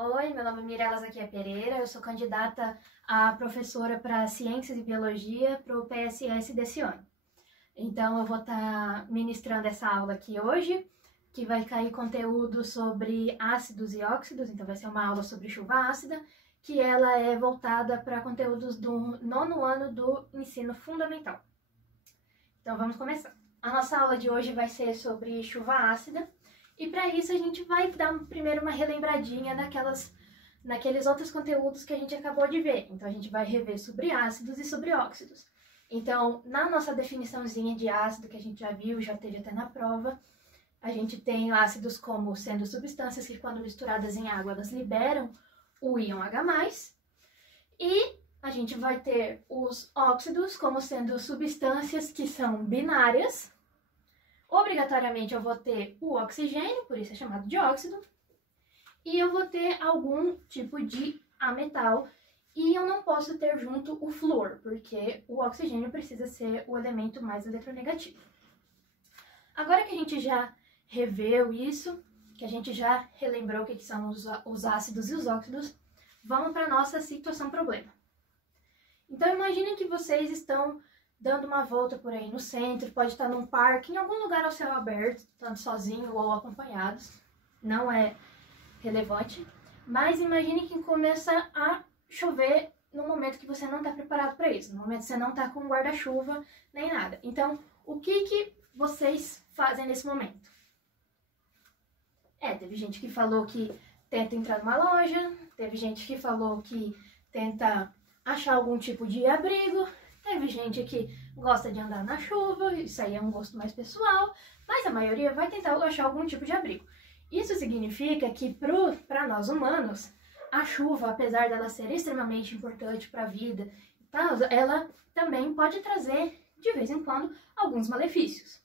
Oi, meu nome é Mirela Zaquia Pereira, eu sou candidata a professora para Ciências e Biologia para o PSS desse ano. Então eu vou estar ministrando essa aula aqui hoje, que vai cair conteúdo sobre ácidos e óxidos, então vai ser uma aula sobre chuva ácida, que ela é voltada para conteúdos do 9º ano do ensino fundamental. Então vamos começar. A nossa aula de hoje vai ser sobre chuva ácida, e para isso a gente vai dar primeiro uma relembradinha naqueles outros conteúdos que a gente acabou de ver. Então a gente vai rever sobre ácidos e sobre óxidos. Então, na nossa definiçãozinha de ácido que a gente já viu, já teve até na prova, a gente tem ácidos como sendo substâncias que quando misturadas em água elas liberam o íon H+, e a gente vai ter os óxidos como sendo substâncias que são binárias. Obrigatoriamente eu vou ter o oxigênio, por isso é chamado de óxido, e eu vou ter algum tipo de ametal, e eu não posso ter junto o flúor, porque o oxigênio precisa ser o elemento mais eletronegativo. Agora que a gente já reveu isso, que a gente já relembrou o que são os ácidos e os óxidos, vamos para a nossa situação-problema. Então imaginem que vocês estão dando uma volta por aí no centro, pode estar num parque, em algum lugar ao céu aberto, tanto sozinho ou acompanhados, não é relevante, mas imagine que começa a chover no momento que você não está preparado para isso, no momento que você não está com guarda-chuva nem nada. Então, o que vocês fazem nesse momento? Teve gente que falou que tenta entrar numa loja, teve gente que falou que tenta achar algum tipo de abrigo, teve gente que gosta de andar na chuva, isso aí é um gosto mais pessoal, mas a maioria vai tentar achar algum tipo de abrigo. Isso significa que para nós humanos, a chuva, apesar dela ser extremamente importante para a vida, ela também pode trazer, de vez em quando, alguns malefícios.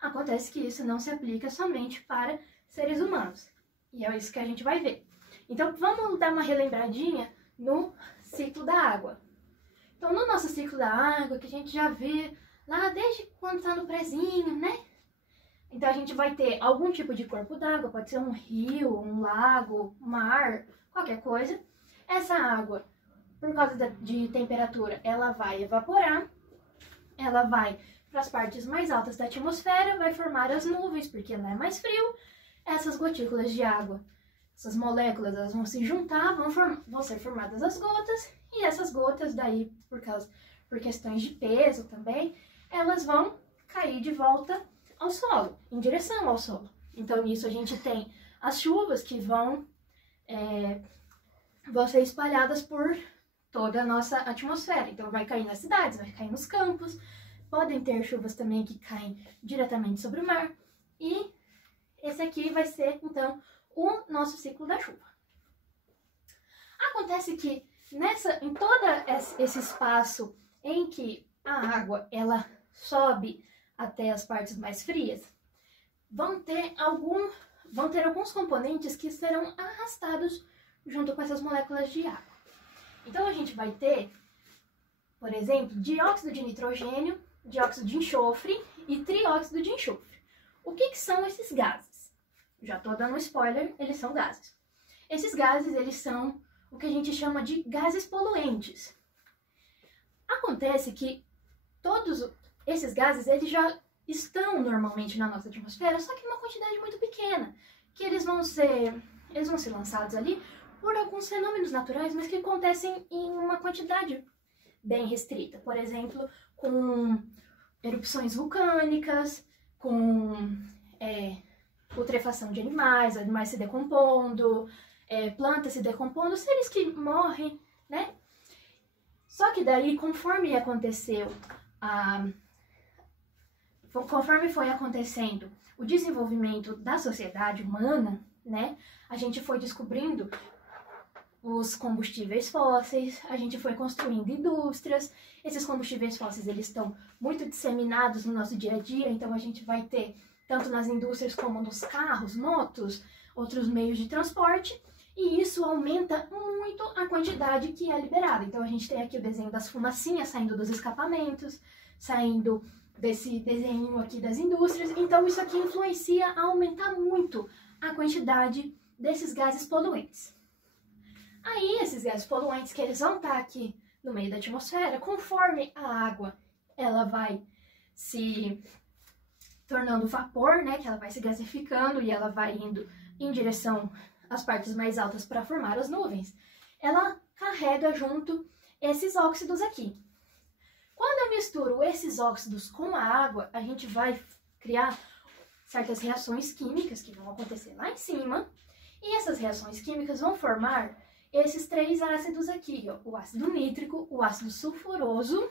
Acontece que isso não se aplica somente para seres humanos, e é isso que a gente vai ver. Então vamos dar uma relembradinha no ciclo da água. Então, no nosso ciclo da água, que a gente já vê lá desde quando está no prezinho, né? Então, a gente vai ter algum tipo de corpo d'água, pode ser um rio, um lago, um mar, qualquer coisa. Essa água, por causa de temperatura, ela vai evaporar, ela vai para as partes mais altas da atmosfera, vai formar as nuvens, porque lá é mais frio. Essas gotículas de água, essas moléculas, elas vão se juntar, vão ser formadas as gotas, e essas gotas daí, por questões de peso também, elas vão cair de volta ao solo, em direção ao solo. Então nisso a gente tem as chuvas que vão ser espalhadas por toda a nossa atmosfera. Então vai cair nas cidades, vai cair nos campos, podem ter chuvas também que caem diretamente sobre o mar, e esse aqui vai ser, então, o nosso ciclo da chuva. Acontece que em todo esse espaço em que a água ela sobe até as partes mais frias, vão ter alguns componentes que serão arrastados junto com essas moléculas de água. Então a gente vai ter, por exemplo, dióxido de nitrogênio, dióxido de enxofre e trióxido de enxofre. O que são esses gases? Já estou dando um spoiler, eles são gases. Esses gases, eles são o que a gente chama de gases poluentes. Acontece que todos esses gases, eles já estão normalmente na nossa atmosfera, só que em uma quantidade muito pequena, que eles vão ser lançados ali por alguns fenômenos naturais, mas que acontecem em uma quantidade bem restrita. Por exemplo, com erupções vulcânicas, com putrefação de animais se decompondo, plantas se decompondo, seres que morrem, né? Só que daí, conforme foi acontecendo o desenvolvimento da sociedade humana, né? A gente foi descobrindo os combustíveis fósseis, a gente foi construindo indústrias. Esses combustíveis fósseis, eles estão muito disseminados no nosso dia a dia, então a gente vai ter tanto nas indústrias como nos carros, motos, outros meios de transporte, e isso aumenta muito a quantidade que é liberada. Então a gente tem aqui o desenho das fumacinhas saindo dos escapamentos, saindo desse desenho aqui das indústrias. Então isso aqui influencia a aumentar muito a quantidade desses gases poluentes. Aí esses gases poluentes que eles vão estar aqui no meio da atmosfera, conforme a água ela vai se tornando vapor, né, que ela vai se gasificando e ela vai indo em direção às partes mais altas para formar as nuvens, ela carrega junto esses óxidos aqui. Quando eu misturo esses óxidos com a água, a gente vai criar certas reações químicas que vão acontecer lá em cima, e essas reações químicas vão formar esses três ácidos aqui, ó, o ácido nítrico, o ácido sulfuroso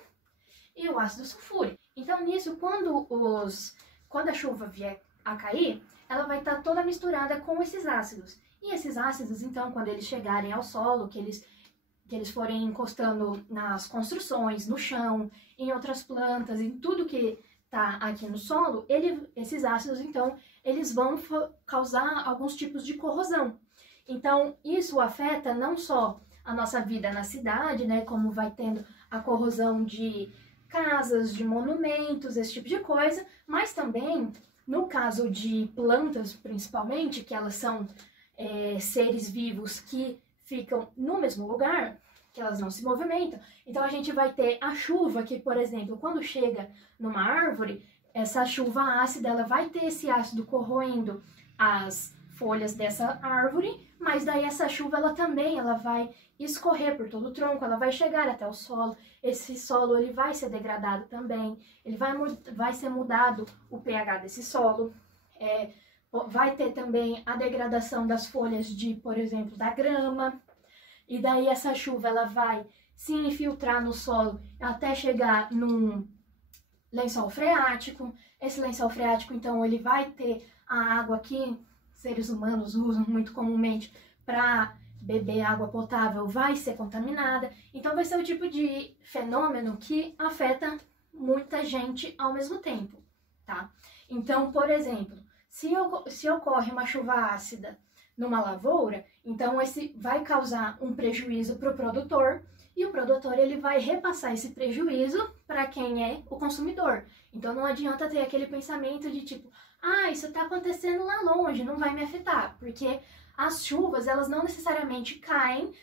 e o ácido sulfúrico. Então, nisso, quando a chuva vier a cair, ela vai estar toda misturada com esses ácidos. E esses ácidos, então, quando eles chegarem ao solo, que eles forem encostando nas construções, no chão, em outras plantas, em tudo que está aqui no solo, esses ácidos, então, eles vão causar alguns tipos de corrosão. Então, isso afeta não só a nossa vida na cidade, né, como vai tendo a corrosão de casas, de monumentos, esse tipo de coisa, mas também, no caso de plantas, principalmente, que elas são seres vivos que ficam no mesmo lugar, que elas não se movimentam, então a gente vai ter a chuva que, por exemplo, quando chega numa árvore, essa chuva ácida, ela vai ter esse ácido corroendo as folhas dessa árvore, mas daí essa chuva ela vai escorrer por todo o tronco, ela vai chegar até o solo, esse solo ele vai ser degradado também, ele vai ser mudado o pH desse solo, vai ter também a degradação das folhas por exemplo, da grama, e daí essa chuva ela vai se infiltrar no solo até chegar num lençol freático. Esse lençol freático, então, ele vai ter a água que seres humanos usam muito comumente para beber água potável, vai ser contaminada. Então, vai ser o tipo de fenômeno que afeta muita gente ao mesmo tempo, tá? Então, por exemplo, se ocorre uma chuva ácida numa lavoura, então esse vai causar um prejuízo para o produtor, e o produtor ele vai repassar esse prejuízo para quem é o consumidor. Então não adianta ter aquele pensamento de tipo, isso está acontecendo lá longe, não vai me afetar, porque as chuvas elas não necessariamente caem,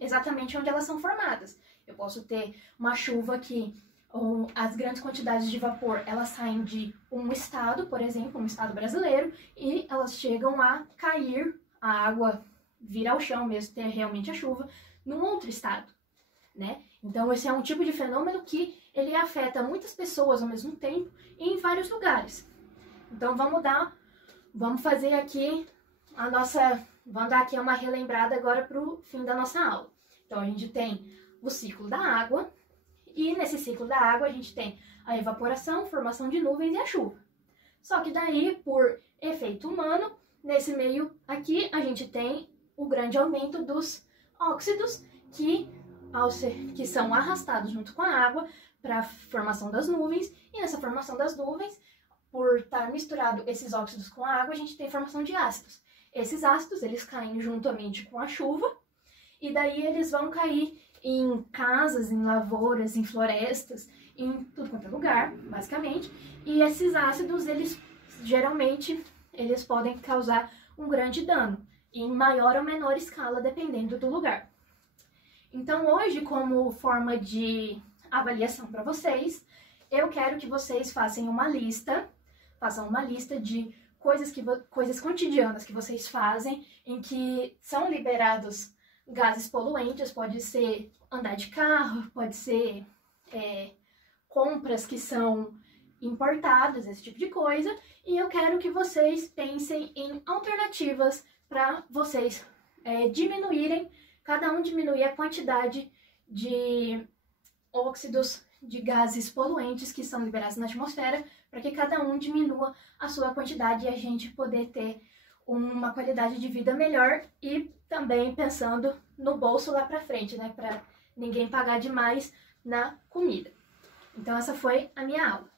exatamente onde elas são formadas. Eu posso ter uma chuva que as grandes quantidades de vapor, elas saem de um estado, por exemplo, um estado brasileiro, e elas chegam a cair, a água vir ao chão mesmo, ter realmente a chuva, num outro estado, né? Então esse é um tipo de fenômeno que ele afeta muitas pessoas ao mesmo tempo e em vários lugares. Então vamos fazer aqui vamos dar aqui uma relembrada agora para o fim da nossa aula. Então a gente tem o ciclo da água, e nesse ciclo da água a gente tem a evaporação, formação de nuvens e a chuva. Só que daí, por efeito humano, nesse meio aqui a gente tem o grande aumento dos óxidos que são arrastados junto com a água para a formação das nuvens, e nessa formação das nuvens, por estar misturado esses óxidos com a água, a gente tem formação de ácidos. Esses ácidos, eles caem juntamente com a chuva, e daí eles vão cair em casas, em lavouras, em florestas, em tudo quanto é lugar, basicamente. E esses ácidos, geralmente, eles podem causar um grande dano, em maior ou menor escala, dependendo do lugar. Então, hoje, como forma de avaliação para vocês, eu quero que vocês façam uma lista de coisas cotidianas que vocês fazem, em que são liberados gases poluentes. Pode ser andar de carro, pode ser compras que são importadas, esse tipo de coisa. E eu quero que vocês pensem em alternativas para vocês diminuírem, cada um diminuir a quantidade de óxidos, de gases poluentes que são liberados na atmosfera, para que cada um diminua a sua quantidade e a gente poder ter uma qualidade de vida melhor, e também pensando no bolso lá pra frente, né, para ninguém pagar demais na comida. Então essa foi a minha aula.